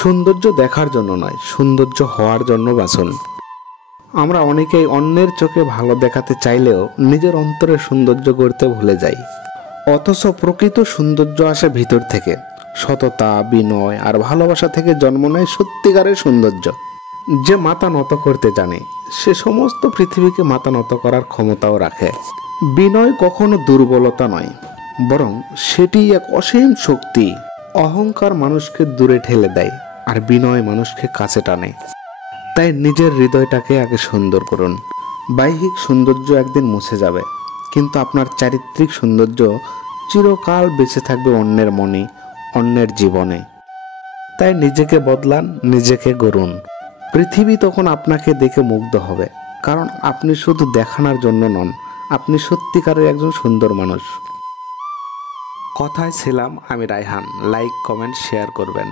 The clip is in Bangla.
সৌন্দর্য দেখার জন্য নয়, সৌন্দর্য হওয়ার জন্য বাঁচুন। আমরা অনেকেই অন্যের চোখে ভালো দেখাতে চাইলেও নিজের অন্তরের সৌন্দর্য গড়তে ভুলে যাই। অথচ প্রকৃত সৌন্দর্য আসে ভিতর থেকে। সততা, বিনয় আর ভালোবাসা থেকে জন্ম নেয় সত্যিকারের সৌন্দর্য। যে মাথা নত করতে জানে সে সমস্ত পৃথিবীকে মাথা নত করার ক্ষমতাও রাখে। বিনয় কখনো দুর্বলতা নয়, বরং সেটি এক অসীম শক্তি। অহংকার মানুষকে দূরে ঠেলে দেয়, আর বিনয় মানুষকে কাছে টানে। তাই নিজের হৃদয়টাকে আগে সুন্দর করুন। বাহ্যিক সৌন্দর্য একদিন মুছে যাবে, কিন্তু আপনার চারিত্রিক সৌন্দর্য চিরকাল বেঁচে থাকবে অন্যের মনে, অন্যের জীবনে। তাই নিজেকে বদলান, নিজেকে গড়ুন। পৃথিবী তখন আপনাকে দেখে মুগ্ধ হবে, কারণ আপনি শুধু দেখানোর জন্য নন, আপনি সত্যিকারের একজন সুন্দর মানুষ। কথায় ছিলাম আমি রায়হান। লাইক, কমেন্ট, শেয়ার করবেন।